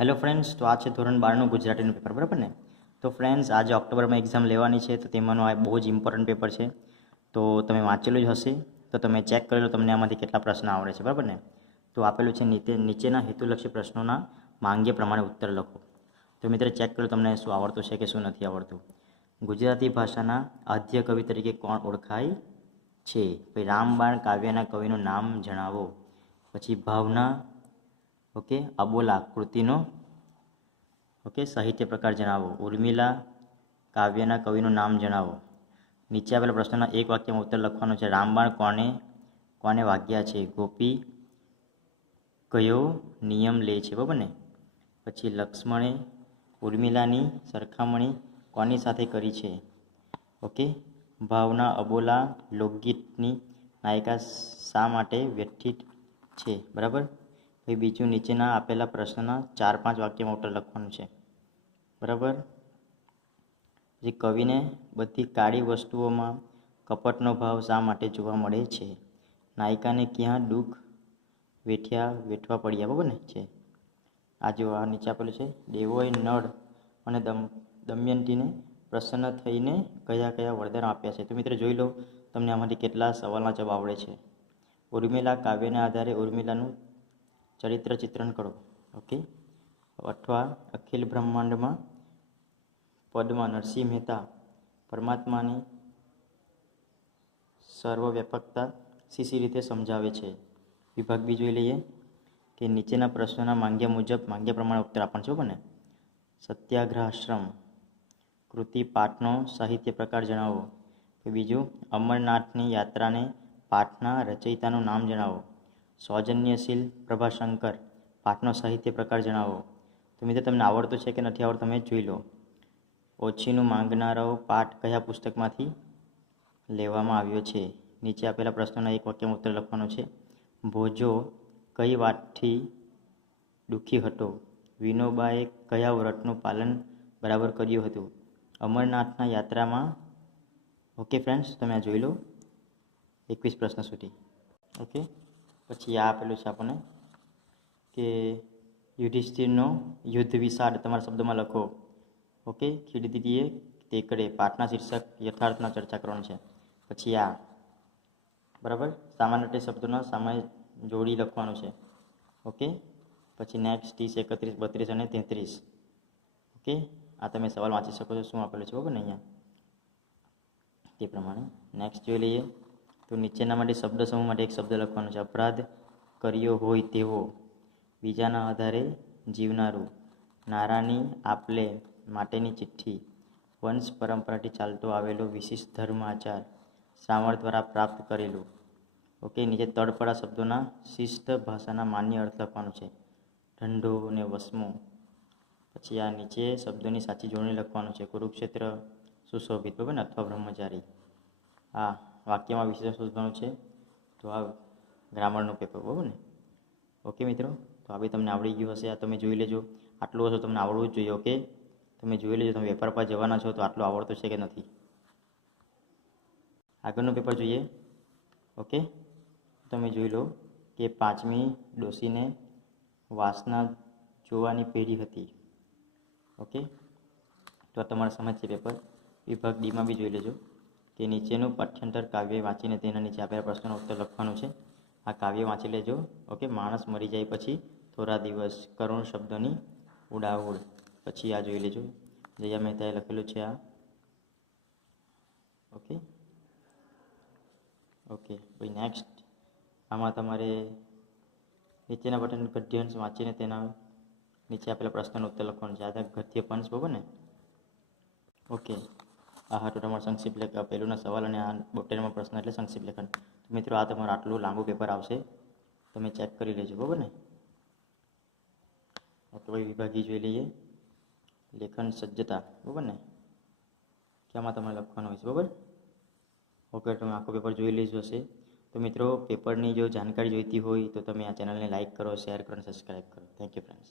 Hello friends, તો આ છે ધોરણ 12નું ગુજરાતીનું પેપર, બરાબર ને? તો ફ્રેન્ડ્સ, આજે ઓક્ટોબરમાં એક્ઝામ લેવાની છે, તો તેમાંનું આ બહુ જ ઇમ્પોર્ટન્ટ પેપર છે. તો તમે વાંચેલું જ હશે, તો તમે ચેક કરી લો તમને આમાંથી કેટલા પ્રશ્ન આવડે છે, બરાબર ને? તો આપેલું છે નીચેના હેતુલક્ષી પ્રશ્નોના માંગ્ય પ્રમાણે ઉત્તર લખો. તો મિત્રો ચેક કરો તમને શું આવડતું છે કે શું નથી આવડતું. ગુજરાતી ભાષાના આદ્ય કવિ તરીકે કોણ ઓળખાય છે? પછી રામબાણ કાવ્યના કવિનું નામ જણાવો. પછી ભાવના અબોલા કૃતિનો સાહિત્ય પ્રકાર જણાવો. ઉર્મિલા કાવ્યના કવિનું નામ જણાવો. નીચે આપેલા પ્રશ્નના એક વાક્યમાં ઉત્તર લખવાનો છે. રામબાણ કોને વાગ્યા છે? ગોપી કયો નિયમ લે છે? બરાબર ને? પછી લક્ષ્મણે ઉર્મિલાની સરખામણી કોની સાથે કરી છે? ભાવના અબોલા લોકગીતની નાયિકા શા માટે વ્યથિત છે? બરાબર. પછી બીજું, નીચેના આપેલા પ્રશ્નના 4-5 વાક્યમાં ઉત્તર લખવાનું છે, બરાબર. પછી કવિને બધી કાળી વસ્તુઓમાં કપટનો ભાવ શા માટે જોવા મળે છે? નાયિકાને ક્યાં દુઃખ વેઠવા પડ્યા? બરાબર ને છે. આ જો આ નીચે આપેલું છે. દેવોએ નળ અને દમયંતીને પ્રસન્ન થઈને કયા કયા વરદાન આપ્યા છે? તો મિત્રો જોઈ લો તમને આમાંથી કેટલા સવાલના જવાબ આવડે છે. ઉર્મિલા કાવ્યના આધારે ઉર્મિલાનું ચરિત્ર ચિત્રણ કરો. અથવા અખિલ બ્રહ્માંડમાં પદમાં નરસિંહ મહેતા પરમાત્માની સર્વવ્યાપકતા શી રીતે સમજાવે છે? વિભાગ બી જોઈ લઈએ કે નીચેના પ્રશ્નોના માંગ્યા પ્રમાણે ઉત્તર આપવાનું છે, બને. સત્યાગ્રહાશ્રમ કૃતિ પાઠનો સાહિત્ય પ્રકાર જણાવો. બીજું, અમરનાથની યાત્રાને પાઠના રચયિતાનું નામ જણાવો. સૌજન્યશીલ પ્રભાશંકર પાઠનો સાહિત્ય પ્રકાર જણાવો. તો મિત્રો તમને આવડતું છે કે નથી આવડતું તમે જોઈ લો. ઓછીનું માંગનારાઓ પાઠ કયા પુસ્તકમાંથી લેવામાં આવ્યો છે? નીચે આપેલા પ્રશ્નોના એક વાક્યમાં ઉત્તર લખવાનો છે. ભોજો કઈ વાતથી દુઃખી હતો? વિનોબાએ કયા વ્રતનું પાલન બરાબર કર્યું હતું? અમરનાથના યાત્રામાં ફ્રેન્ડ્સ, તમે આ જોઈ લો 21 પ્રશ્ન સુધી. પછી આ આપેલું છે આપણને કે યુધિષ્ઠિરનો યુદ્ધ વિષાદ તમારા શબ્દમાં લખો. ખીડતીએ તેકડે પાઠના શીર્ષક યથાર્થના ચર્ચા કરવાનું છે. પછી આ બરાબર સામાન્ય શબ્દોના સામય જોડી લખવાનું છે. પછી નેક્સ્ટ 30, 31, 32 અને 33. આ તમે સવાલ વાંચી શકો છો શું આપેલું છે, બરાબર ને અહીંયા તે પ્રમાણે. નેક્સ્ટ જોઈ લઈએ તો નીચેના માટે શબ્દ સમૂહ માટે એક શબ્દ લખવાનો છે. અપરાધ કર્યો હોય તેવો, બીજાના આધારે જીવનારું, નારાની આપલે માટેની ચિઠ્ઠી, વંશ પરંપરાથી ચાલતો આવેલો વિશિષ્ટ ધર્મ આચાર, શ્રાવણ દ્વારા પ્રાપ્ત કરેલું. નીચે તળપડા શબ્દોના શિષ્ટ ભાષાના માન્ય અર્થ લખવાનો છે. ઢંઢો અને વસમો. પછી આ નીચે શબ્દોની સાચી જોડણી લખવાનું છે. કુરુક્ષેત્ર સુશોભિત, બરાબર ને, અથવા બ્રહ્મચારી. આ વાક્યમાં વિશેષણ શોધવાનું છે. તો આ ગ્રામરનું પેપર, બરાબર ને. મિત્રો, તો આ બી તમને આવડી ગયું હશે. આ તમે જોઈ લેજો. આટલું હશે તમને આવડવું જ જોઈએ. તમે જોઈ લેજો. તમે પેપર પર જવાના છો તો આટલું આવડતું છે કે નથી. આગળનું પેપર જોઈએ. તમે જોઈ લો કે 5મી ડોશીને વાસના જોવાની પેઢી હતી. તો આ તમારે સમજ છે પેપર. વિભાગ ડીમાં બી જોઈ લેજો કે નીચેનું પાઠ્યંતર કાવ્ય વાંચીને તેના નીચે આપેલા પ્રશ્નનો ઉત્તર લખવાનું છે. આ કાવ્ય વાંચી લેજો. માણસ મરી જાય પછી થોડા દિવસ, કરુણ શબ્દોની ઉડાઉડ. પછી આ જોઈ લેજો. જયા મહેતાએ લખેલું છે આ. પછી નેક્સ્ટ આમાં તમારે નીચેના બટન ગદ્યાંશ વાંચીને તેના નીચે આપેલા પ્રશ્નનો ઉત્તર લખવાનો છે. આ ગદ્ય પંચ, બરાબર ને. આ હતો તમારો સંક્ષિપ્ત લેખન, પહેલુંના સવાલ અને આ 72માં પ્રશ્ન એટલે સંક્ષિપ્ત લેખન. મિત્રો, આ તમારું આટલું લાંબુ પેપર આવશે. તમે ચેક કરી લેજો, બરાબર ને. તો વિભાગી જોઈ લઈએ. લેખન સજ્જતા, બરાબર ને, કે આમાં તમારે લખવાનું હોય છે, બરાબર. તમે આખો પેપર જોઈ લીધું હશે. તો મિત્રો, પેપરની જો જાણકારી જોઈતી હોય તો તમે આ ચેનલને લાઇક કરો, શેર કરો અને સબસ્ક્રાઈબ કરો. Thank you friends.